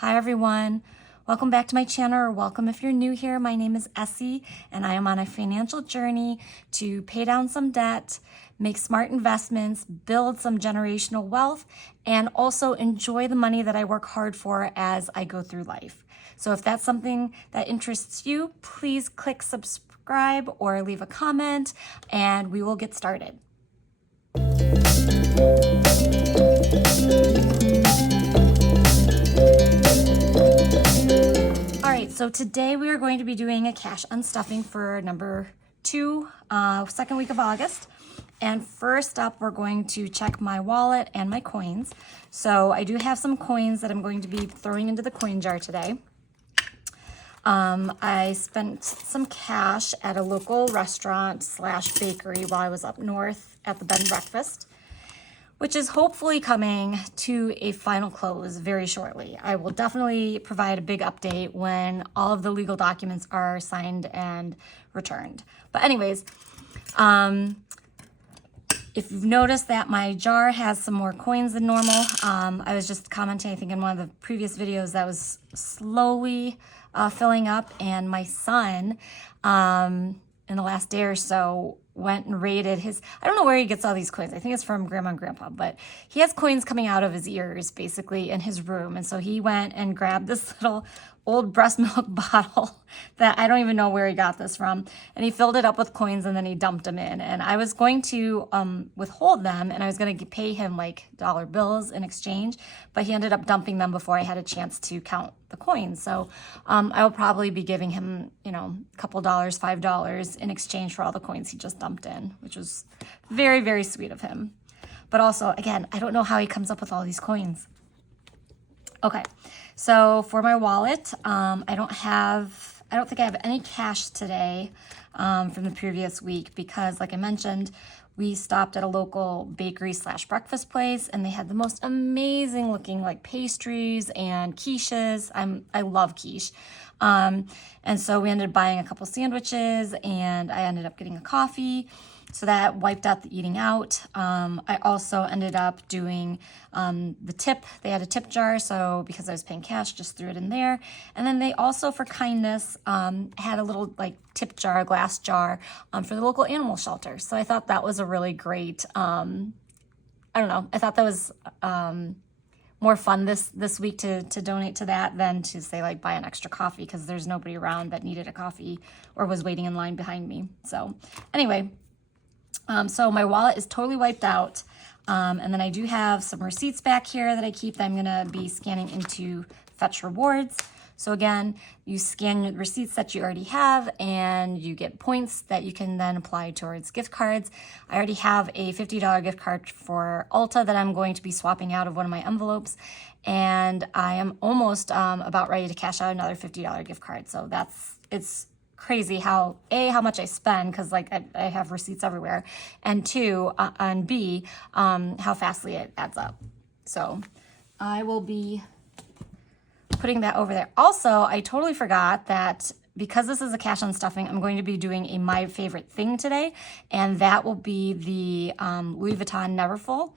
Hi everyone, welcome back to my channel, or welcome if you're new here. My name is Essie and I am on a financial journey to pay down some debt, make smart investments, build some generational wealth, and also enjoy the money that I work hard for as I go through life. So if that's something that interests you, please click subscribe or leave a comment and we will get started. So today we are going to be doing a cash unstuffing for number 2, second week of August. And first up, we're going to check my wallet and my coins. So I do have some coins that I'm going to be throwing into the coin jar today. I spent some cash at a local restaurant / bakery while I was up north at the bed and breakfast, which is hopefully coming to a final close very shortly. I will definitely provide a big update when all of the legal documents are signed and returned. But anyways, if you've noticed that my jar has some more coins than normal, I was just commenting, I think in one of the previous videos, that was slowly filling up, and my son, in the last day or so, went and raided his, I don't know where he gets all these coins. I think it's from Grandma and Grandpa, but he has coins coming out of his ears basically in his room. And so he went and grabbed this little old breast milk bottle that I don't even know where he got this from. And he filled it up with coins and then he dumped them in. And I was going to withhold them, and I was going to pay him like dollar bills in exchange, but he ended up dumping them before I had a chance to count the coins. So I will probably be giving him, a couple dollars, $5 in exchange for all the coins he just dumped in, which was very, very sweet of him. But also, again, I don't know how he comes up with all these coins. Okay, so for my wallet, I don't think I have any cash today from the previous week because, like I mentioned, we stopped at a local bakery / breakfast place, and they had the most amazing looking like pastries and quiches. I love quiche. And so we ended up buying a couple sandwiches, and I ended up getting a coffee. So that wiped out the eating out. I also ended up doing the tip. They had a tip jar, so because I was paying cash, just threw it in there. And then they also, for kindness, had a little like tip jar, glass jar for the local animal shelter. So I thought that was a really great, I thought that was more fun this week to donate to that than to say like buy an extra coffee, because there's nobody around that needed a coffee or was waiting in line behind me. So anyway, so my wallet is totally wiped out. And then I do have some receipts back here that I keep that I'm gonna be scanning into Fetch Rewards. So again, you scan your receipts that you already have and you get points that you can then apply towards gift cards. I already have a $50 gift card for Ulta that I'm going to be swapping out of one of my envelopes. And I am almost about ready to cash out another $50 gift card. So it's crazy how much I spend, because like I have receipts everywhere, and 2, on B, how fastly it adds up. So I will be putting that over there. Also, I totally forgot that because this is a cash unstuffing, I'm going to be doing a my favorite thing today, and that will be the Louis Vuitton Neverfull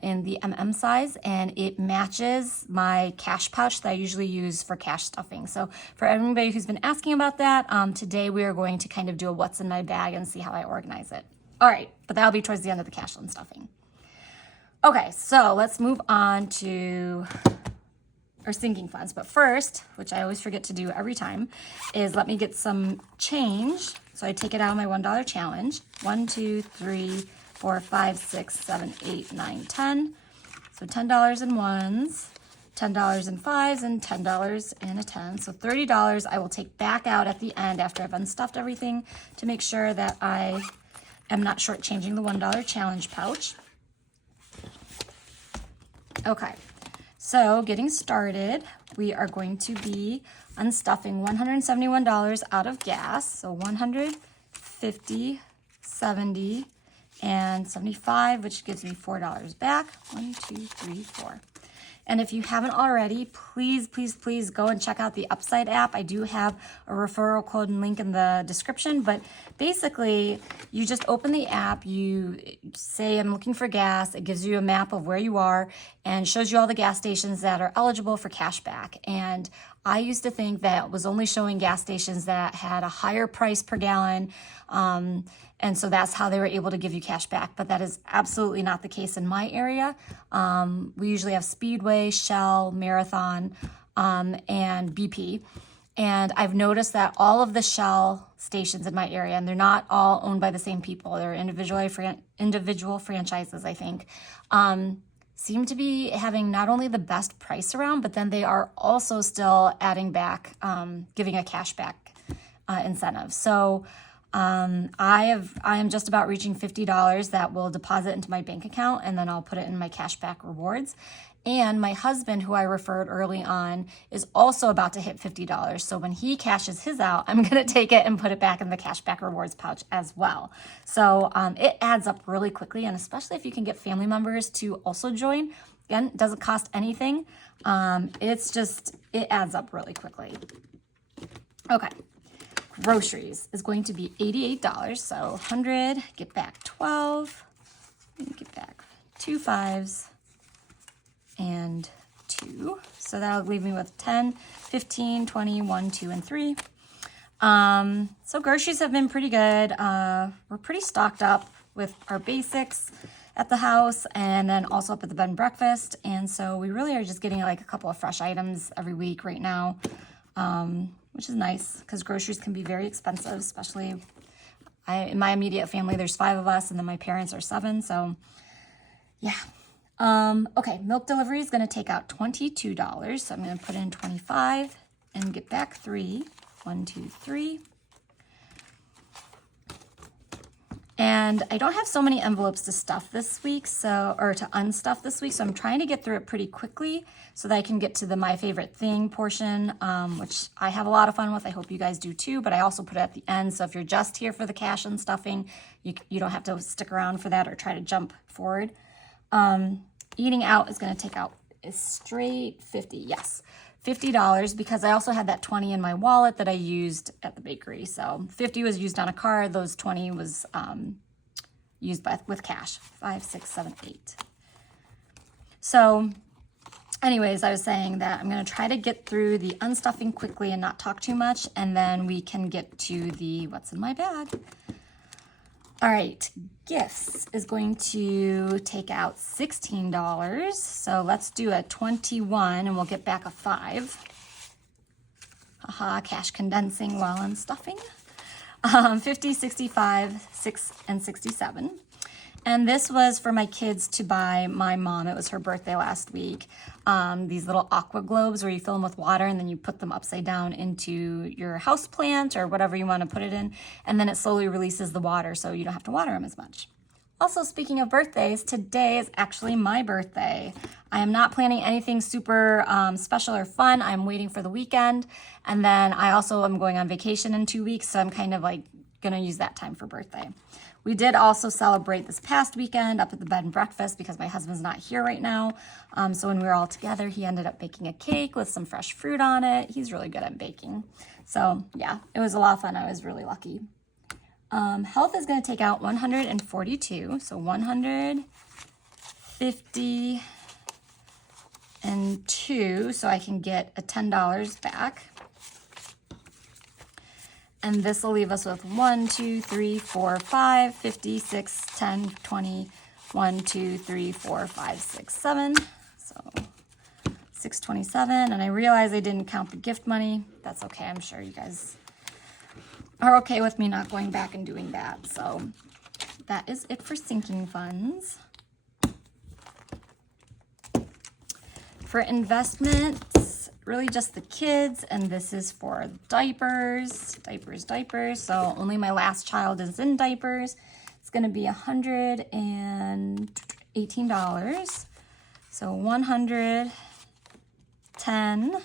in the size, and it matches my cash pouch that I usually use for cash stuffing. So for everybody who's been asking about that, today we are going to kind of do a what's in my bag and see how I organize it. All right, but that'll be towards the end of the cash unstuffing. Okay, so let's move on to our sinking funds. But first, which I always forget to do every time, is let me get some change. So I take it out of my $1 challenge. 1, 2, 3, 4, 5, 6, 7, 8, 9, 10. So $10 in ones, $10 in fives, and $10 in a 10. So $30 I will take back out at the end after I've unstuffed everything to make sure that I am not shortchanging the $1 challenge pouch. Okay, so getting started, we are going to be unstuffing $171 out of gas. So 150, 70, and 75, which gives me $4 back. 1, 2, 3, 4. And if you haven't already, please, please, please go and check out the Upside app. I do have a referral code and link in the description, but basically you just open the app, you say, I'm looking for gas. It gives you a map of where you are and shows you all the gas stations that are eligible for cash back. And I used to think that it was only showing gas stations that had a higher price per gallon. And so that's how they were able to give you cash back. But that is absolutely not the case in my area. We usually have Speedway, Shell, Marathon, and BP. And I've noticed that all of the Shell stations in my area, and they're not all owned by the same people, they're individual franchises, I think, seem to be having not only the best price around, but then they are also still adding back, giving a cashback incentive. So I am just about reaching $50 that will deposit into my bank account, and then I'll put it in my cashback rewards. And my husband, who I referred early on, is also about to hit $50. So when he cashes his out, I'm going to take it and put it back in the cashback rewards pouch as well. So it adds up really quickly, and especially if you can get family members to also join. Again, it doesn't cost anything. It adds up really quickly. Okay. Groceries is going to be $88. So 100, get back 12, get back 2 5s, and 2. So that'll leave me with 10, 15, 20, 1, 2, and 3. So groceries have been pretty good. We're pretty stocked up with our basics at the house and then also up at the bed and breakfast. And so we really are just getting like a couple of fresh items every week right now, which is nice because groceries can be very expensive, especially in my immediate family, there's 5 of us and then my parents are 7. So yeah. Okay, milk delivery is going to take out $22. So I'm going to put in 25 and get back 3. 1, 2, 3. And I don't have so many envelopes to stuff this week, or to unstuff this week. So I'm trying to get through it pretty quickly so that I can get to the My Favorite Thing portion, which I have a lot of fun with. I hope you guys do too, but I also put it at the end. So if you're just here for the cash and stuffing, you don't have to stick around for that or try to jump forward. Eating out is going to take out a straight 50. Yes, $50 because I also had that 20 in my wallet that I used at the bakery. So 50 was used on a card. Those 20 was used with cash. 5, 6, 7, 8. So anyways, I was saying that I'm going to try to get through the unstuffing quickly and not talk too much. And then we can get to the what's in my bag. All right, gifts is going to take out $16. So let's do a 21 and we'll get back a 5. Haha, cash condensing while I'm stuffing. 50, 65, 6, and 67. And this was for my kids to buy my mom. It was her birthday last week. These little aqua globes where you fill them with water and then you put them upside down into your house plant or whatever you want to put it in. And then it slowly releases the water so you don't have to water them as much. Also, speaking of birthdays, today is actually my birthday. I am not planning anything super special or fun. I'm waiting for the weekend. And then I also am going on vacation in 2 weeks. So I'm kind of like going to use that time for birthday. We did also celebrate this past weekend up at the bed and breakfast because my husband's not here right now. So when we were all together, he ended up baking a cake with some fresh fruit on it. He's really good at baking. So yeah, it was a lot of fun. I was really lucky. Health is going to take out 142. So 150 and 2. So I can get a $10 back. And this will leave us with 1, 2, 3, 4, 5, 50, 6, 10, 20, 1, 2, 3, 4, 5, 6, 7. So 627. And I realize I didn't count the gift money. That's okay. I'm sure you guys are okay with me not going back and doing that. So that is it for sinking funds. For investments, really just the kids, and this is for diapers. So only my last child is in diapers. It's going to be $118. So 100, 10,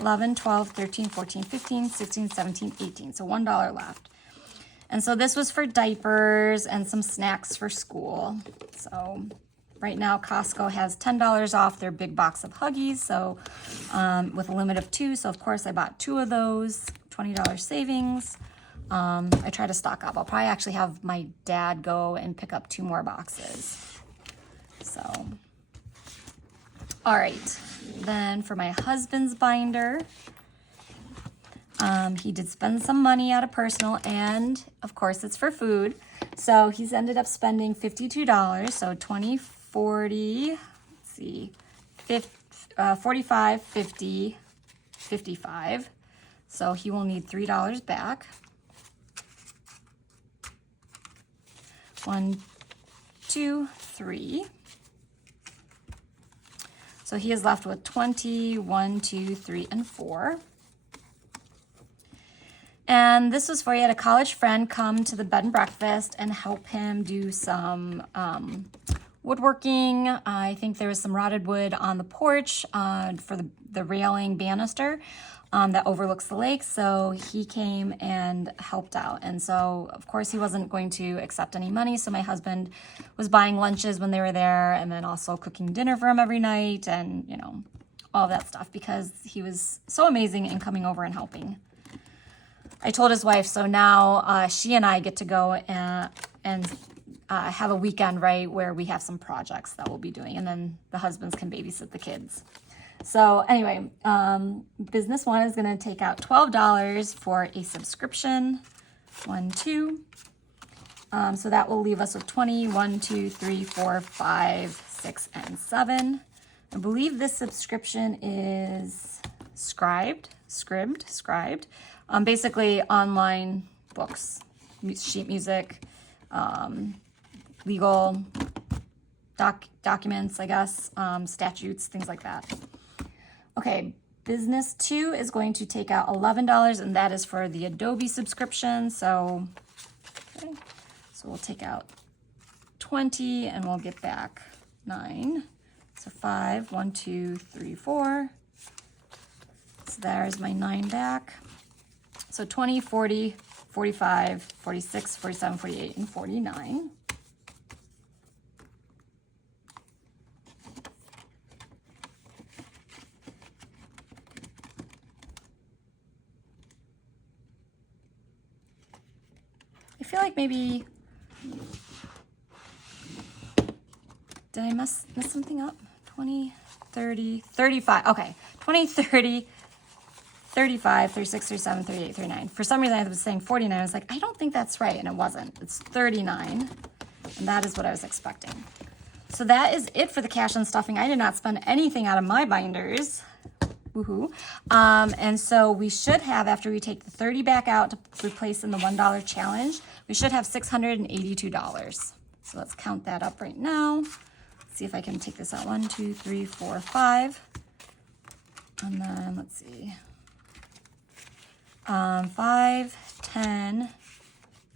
11, 12, 13, 14, 15, 16, 17, 18. So $1 left. And so this was for diapers and some snacks for school. So right now Costco has $10 off their big box of Huggies, so with a limit of 2. So of course I bought 2 of those, $20 savings. I try to stock up. I'll probably actually have my dad go and pick up 2 more boxes. So, all right. Then for my husband's binder, he did spend some money out of personal, and of course it's for food. So he's ended up spending $52. So 20, 40, let's see, 45, 50, 55. So he will need $3 back. 1, 2, 3. So he is left with 20, 1, 2, 3, and 4. And this was for, he had a college friend come to the bed and breakfast and help him do some woodworking. I think there was some rotted wood on the porch for the railing banister that overlooks the lake. So he came and helped out. And so, of course, he wasn't going to accept any money. So my husband was buying lunches when they were there, and then also cooking dinner for him every night, and, you know, all of that stuff, because he was so amazing in coming over and helping. I told his wife, so now she and I get to go and have a weekend, right, where we have some projects that we'll be doing, and then the husbands can babysit the kids. So anyway, business one is going to take out $12 for a subscription. 1, 2. So that will leave us with 20, 1, 2, 3, 4, 5, 6, and 7. I believe this subscription is scribed. Basically online books, sheet music, legal documents, I guess, statutes, things like that. Okay, business 2 is going to take out $11, and that is for the Adobe subscription. So, okay, so we'll take out 20 and we'll get back 9. So 5, 1, 2, 3, 4. So there's my 9 back. So 20, 40, 45, 46, 47, 48, and 49. I feel like maybe, did I mess something up? 20, 30, 35, okay. 20, 30, 35, 36, 37, 38, 39. For some reason I was saying 49. I was like, I don't think that's right, and it wasn't. It's 39, and that is what I was expecting. So that is it for the cash and stuffing. I did not spend anything out of my binders. Woohoo. And so we should have, after we take the 30 back out to replace in the $1 challenge, we should have $682. So let's count that up right now. See if I can take this out. 1, 2, 3, 4, 5. And then let's see. 5, 10,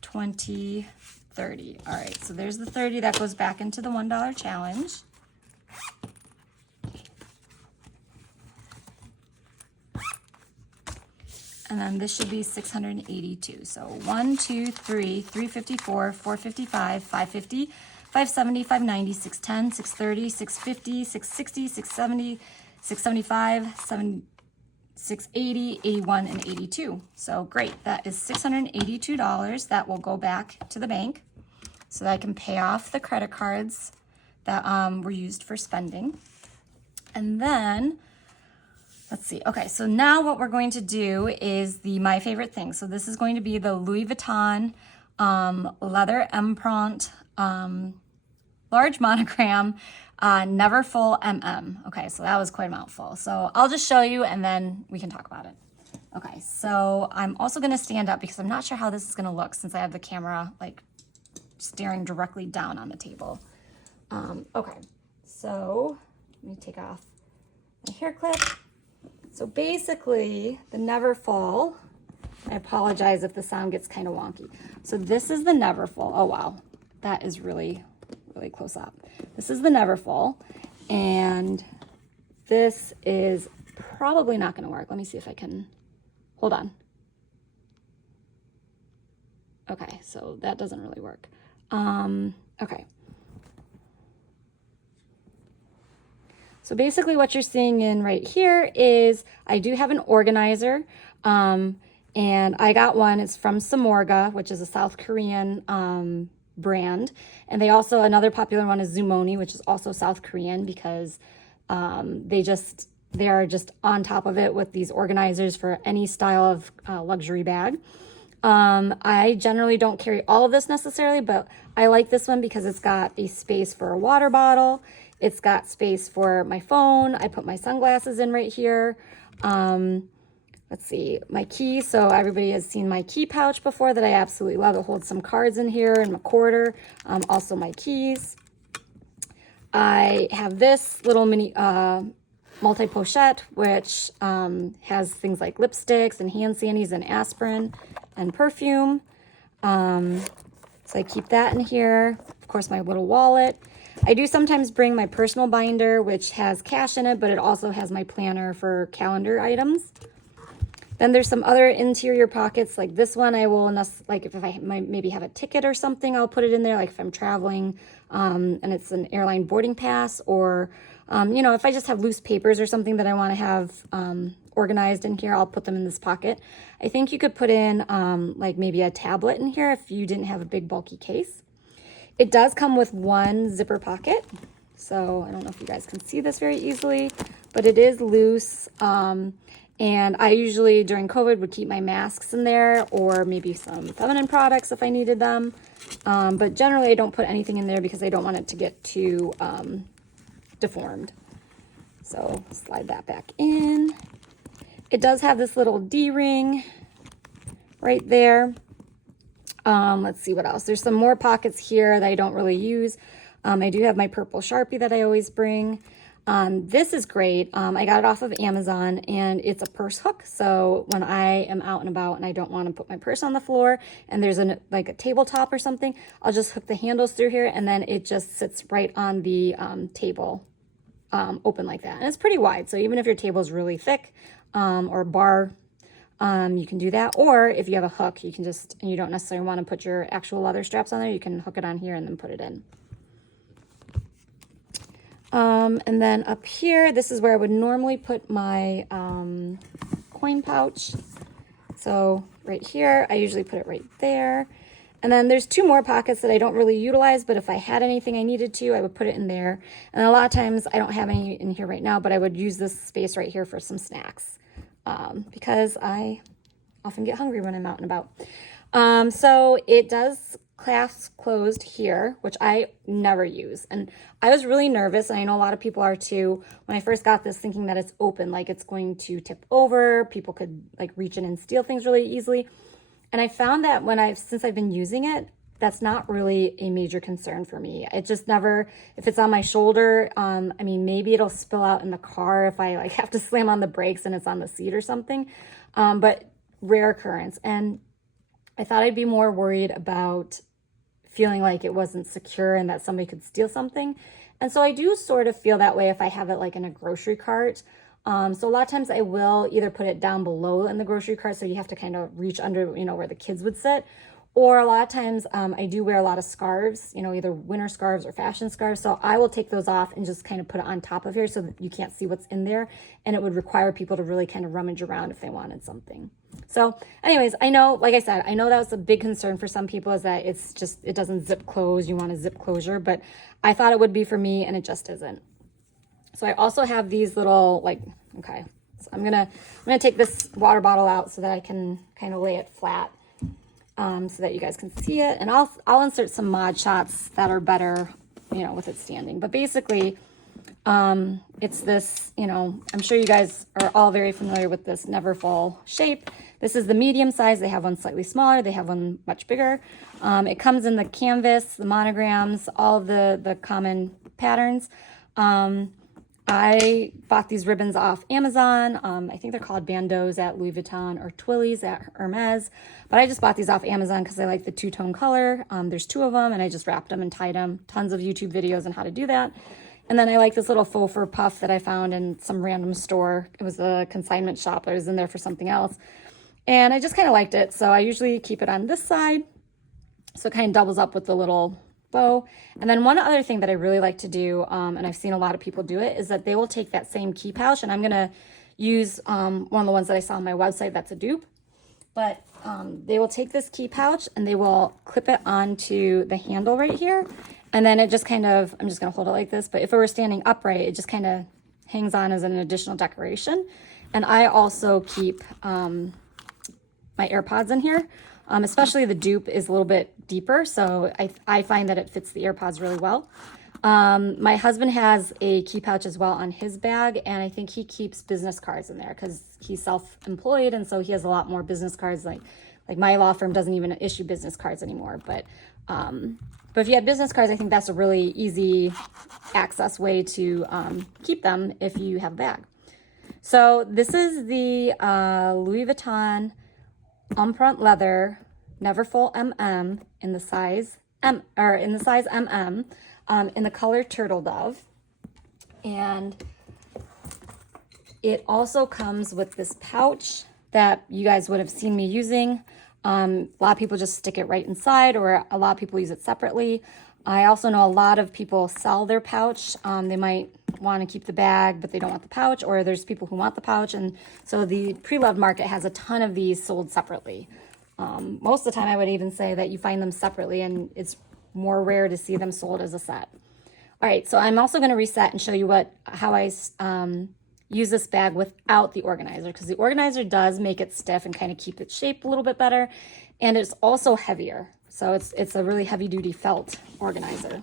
20, 30. All right, so there's the 30 that goes back into the $1 challenge. And then this should be 682. So 1, 2, 3, 354, 455, 550, 570, 590, 610, 630, 650, 660, 670, 675, 680, 81, and 82. So great, that is $682 that will go back to the bank so that I can pay off the credit cards that were used for spending. And then, let's see, okay, so now what we're going to do is my favorite thing. So this is going to be the Louis Vuitton leather Empreinte large monogram Neverfull MM. Okay, so that was quite a mouthful. So I'll just show you and then we can talk about it. Okay, so I'm also gonna stand up because I'm not sure how this is gonna look since I have the camera like staring directly down on the table. Okay, so let me take off my hair clip. So basically the Neverfull, I apologize if the sound gets kind of wonky. So this is the Neverfull. Oh wow, that is really close up. This is the Neverfull, and this is probably not going to work. Let me see if I can, hold on. Okay, so that doesn't really work. Okay. So basically what you're seeing in right here is I do have an organizer, and I got one. It's from Samorga, which is a South Korean brand. And they also, another popular one is Zumoni, which is also South Korean, because they are just on top of it with these organizers for any style of luxury bag. I generally don't carry all of this necessarily, but I like this one because it's got a space for a water bottle. It's got space for my phone. I put my sunglasses in right here. Let's see, my key. So everybody has seen my key pouch before that I absolutely love. It holds some cards in here and a quarter. Also my keys. I have this little mini multi-pochette, which has things like lipsticks and hand sanities and aspirin and perfume. So I keep that in here. Of course, my little wallet. I do sometimes bring my personal binder, which has cash in it, but it also has my planner for calendar items. Then there's some other interior pockets, like this one. I will, like if I maybe have a ticket or something, I'll put it in there, like if I'm traveling and it's an airline boarding pass, or you know, if I just have loose papers or something that I want to have organized in here, I'll put them in this pocket. I think you could put in like maybe a tablet in here if you didn't have a big bulky case. It does come with one zipper pocket, so I don't know if you guys can see this very easily, but it is loose. And I usually during COVID would keep my masks in there, or maybe some feminine products if I needed them. But generally I don't put anything in there because I don't want it to get too deformed. So slide that back in. It does have this little D-ring right there. Let's see what else. There's some more pockets here that I don't really use. I do have my purple Sharpie that I always bring. This is great. I got it off of Amazon, and it's a purse hook. So when I am out and about and I don't want to put my purse on the floor and there's like a tabletop or something, I'll just hook the handles through here, and then it just sits right on the table, open like that. And it's pretty wide. So even if your table is really thick or bar, you can do that. Or if you have a hook, you can just, and you don't necessarily want to put your actual leather straps on there, you can hook it on here and then put it in. And then up here, this is where I would normally put my coin pouch. So right here, I usually put it right there. And then there's two more pockets that I don't really utilize, but if I had anything I needed to, I would put it in there. And a lot of times I don't have any in here right now, but I would use this space right here for some snacks, because I often get hungry when I'm out and about. So it does clasp closed here, which I never use. And I was really nervous, and I know a lot of people are too, when I first got this, thinking that it's open, like it's going to tip over. People could like reach in and steal things really easily. And I found that since I've been using it, that's not really a major concern for me. It just never, if it's on my shoulder, I mean, maybe it'll spill out in the car if I like have to slam on the brakes and it's on the seat or something, but rare occurrence. And I thought I'd be more worried about feeling like it wasn't secure and that somebody could steal something. And so I do sort of feel that way if I have it like in a grocery cart. So a lot of times I will either put it down below in the grocery cart, so you have to kind of reach under, you know, where the kids would sit. Or a lot of times I do wear a lot of scarves, you know, either winter scarves or fashion scarves. So I will take those off and just kind of put it on top of here so that you can't see what's in there. And it would require people to really kind of rummage around if they wanted something. So anyways, I know, like I said, I know that was a big concern for some people, is that it's just, it doesn't zip close. You want a zip closure, but I thought it would be for me, and it just isn't. So I also have these little, like, okay, so I'm gonna take this water bottle out so that I can kind of lay it flat, so that you guys can see it. And I'll insert some mod shots that are better, you know, with it standing. But basically, it's this, you know, I'm sure you guys are all very familiar with this Neverfull shape. This is the medium size. They have one slightly smaller. They have one much bigger. It comes in the canvas, the monograms, all of the common patterns. I bought these ribbons off Amazon. I think they're called bandeaus at Louis Vuitton or twillies at Hermes. But I just bought these off Amazon because I like the two-tone color. There's two of them, and I just wrapped them and tied them. Tons of YouTube videos on how to do that. And then I like this little faux fur puff that I found in some random store. It was a consignment shop. I was in there for something else. And I just kind of liked it. So I usually keep it on this side. So it kind of doubles up with the little bow. And then one other thing that I really like to do, and I've seen a lot of people do it, is that they will take that same key pouch, and I'm gonna use one of the ones that I saw on my website that's a dupe, but they will take this key pouch and they will clip it onto the handle right here, and then it just kind of, I'm just gonna hold it like this, but if it were standing upright, it just kind of hangs on as an additional decoration. And I also keep my AirPods in here. Especially the dupe is a little bit deeper, so I find that it fits the AirPods really well. My husband has a key pouch as well on his bag, and I think he keeps business cards in there because he's self-employed, and so he has a lot more business cards. Like my law firm doesn't even issue business cards anymore, but if you have business cards, I think that's a really easy access way to keep them if you have a bag. So this is the Louis Vuitton Empreinte leather Neverfull MM in the size MM, in the color Turtledove, and it also comes with this pouch that you guys would have seen me using. A lot of people just stick it right inside, or a lot of people use it separately. I also know a lot of people sell their pouch. They might want to keep the bag, but they don't want the pouch, or there's people who want the pouch. And so the pre-loved market has a ton of these sold separately. Most of the time I would even say that you find them separately, and it's more rare to see them sold as a set. All right, so I'm also going to reset and show you how I use this bag without the organizer, because the organizer does make it stiff and kind of keep it shaped a little bit better, and it's also heavier. So it's a really heavy duty felt organizer.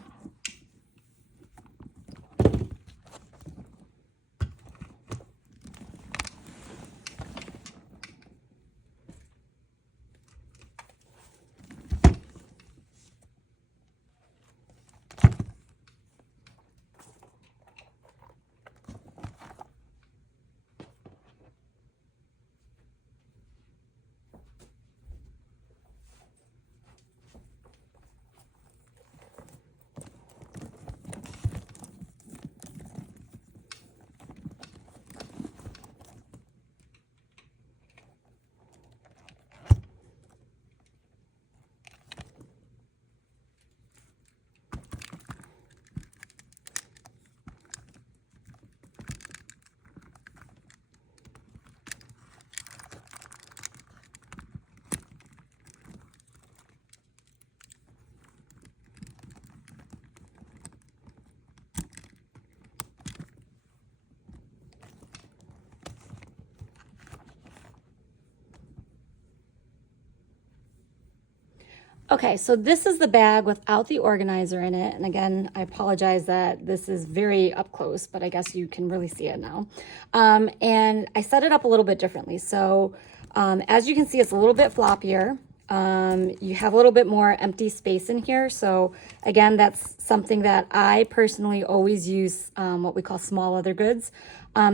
Okay, so this is the bag without the organizer in it. And again, I apologize that this is very up close, but I guess you can really see it now. And I set it up a little bit differently. So as you can see, it's a little bit floppier. You have a little bit more empty space in here. So again, that's something that I personally always use, what we call small leather goods.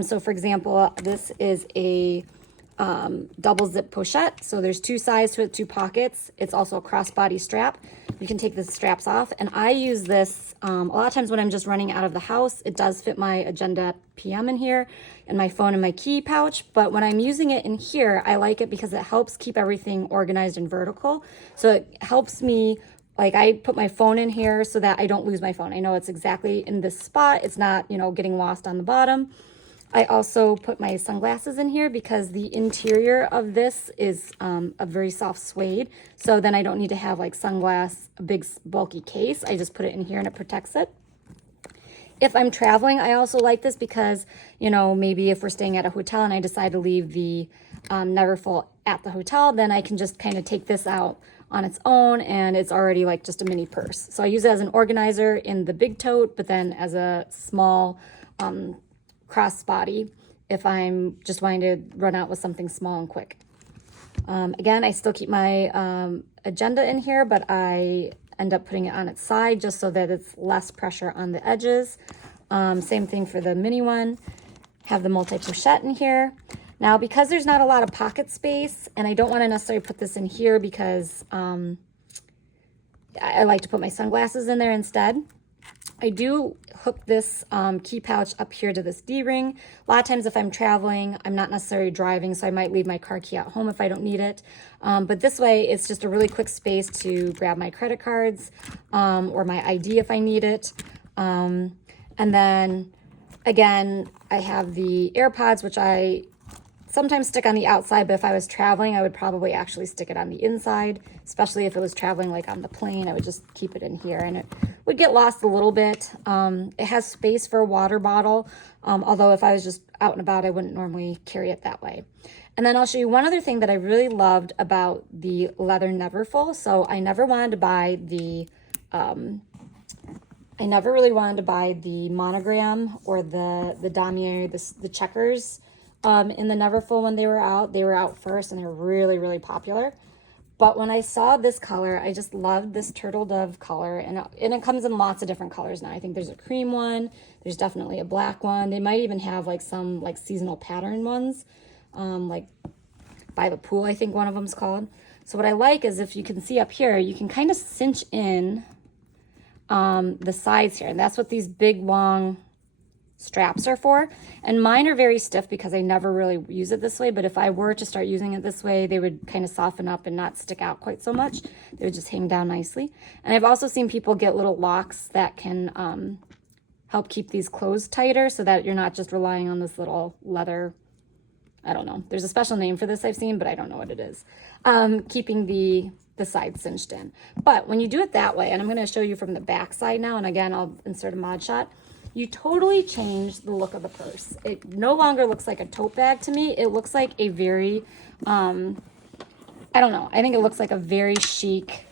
So for example, this is a double zip pochette. So there's two sides to it, two pockets. It's also a crossbody strap. You can take the straps off. And I use this a lot of times when I'm just running out of the house. It does fit my agenda PM in here and my phone and my key pouch. But when I'm using it in here, I like it because it helps keep everything organized and vertical. So it helps me, like I put my phone in here so that I don't lose my phone. I know it's exactly in this spot. It's not, you know, getting lost on the bottom. I also put my sunglasses in here because the interior of this is a very soft suede. So then I don't need to have like a big bulky case. I just put it in here and it protects it. If I'm traveling, I also like this because, you know, maybe if we're staying at a hotel and I decide to leave the Neverfull at the hotel, then I can just kind of take this out on its own and it's already like just a mini purse. So I use it as an organizer in the big tote, but then as a small crossbody if I'm just wanting to run out with something small and quick. Again, I still keep my agenda in here, but I end up putting it on its side just so that it's less pressure on the edges. Same thing for the mini one. Have the multi-pochette in here. Now, because there's not a lot of pocket space, and I don't want to necessarily put this in here because I like to put my sunglasses in there instead. I do hook this key pouch up here to this D-ring. A lot of times if I'm traveling, I'm not necessarily driving, so I might leave my car key at home if I don't need it. But this way, it's just a really quick space to grab my credit cards or my ID if I need it. And then, again, I have the AirPods, which I sometimes stick on the outside, but if I was traveling, I would probably actually stick it on the inside, especially if it was traveling like on the plane. I would just keep it in here and it would get lost a little bit. It has space for a water bottle, although if I was just out and about, I wouldn't normally carry it that way. And then I'll show you one other thing that I really loved about the leather Neverfull. So I never wanted to buy the, I never really wanted to buy the monogram or the damier, the checkers in the Neverfull when they were out. They were out first and they're really, really popular. But when I saw this color, I just loved this Turtledove color. And it comes in lots of different colors now. I think there's a cream one. There's definitely a black one. They might even have like some like seasonal pattern ones. Like by the pool, I think one of them's called. So what I like is if you can see up here, you can kind of cinch in the sides here. And that's what these big long straps are for. And mine are very stiff because I never really use it this way, but if I were to start using it this way, they would kind of soften up and not stick out quite so much. They would just hang down nicely. And I've also seen people get little locks that can help keep these closed tighter so that you're not just relying on this little leather, I don't know, there's a special name for this I've seen, but I don't know what it is, keeping the side cinched in. But when you do it that way, and I'm going to show you from the back side now, and again I'll insert a mod shot, you totally change the look of the purse. It no longer looks like a tote bag to me. It looks like a very, I don't know, I think it looks like a very chic,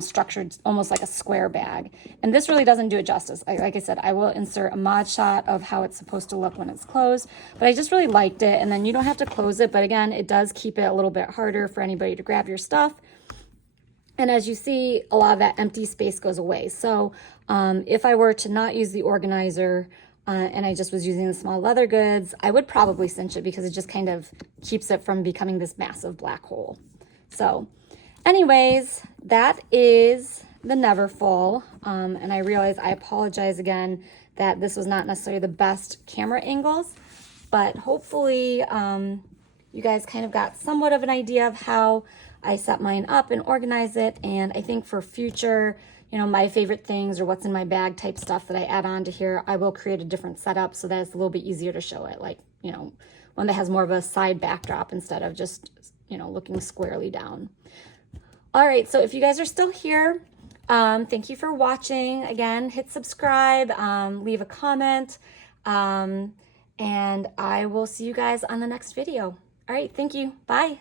structured, almost like a square bag. And this really doesn't do it justice. Like I said, I will insert a mod shot of how it's supposed to look when it's closed, but I just really liked it. And then you don't have to close it, but again, it does keep it a little bit harder for anybody to grab your stuff. And as you see, a lot of that empty space goes away. So if I were to not use the organizer and I just was using the small leather goods, I would probably cinch it because it just kind of keeps it from becoming this massive black hole. So anyways, that is the Neverfull. And I realize I apologize again that this was not necessarily the best camera angles, but hopefully you guys kind of got somewhat of an idea of how I set mine up and organize it. And I think for future, you know, my favorite things or what's in my bag type stuff that I add on to here, I will create a different setup so that it's a little bit easier to show it. Like, you know, one that has more of a side backdrop instead of just, you know, looking squarely down. All right, so if you guys are still here, thank you for watching. Again, hit subscribe, leave a comment, and I will see you guys on the next video. All right, thank you. Bye.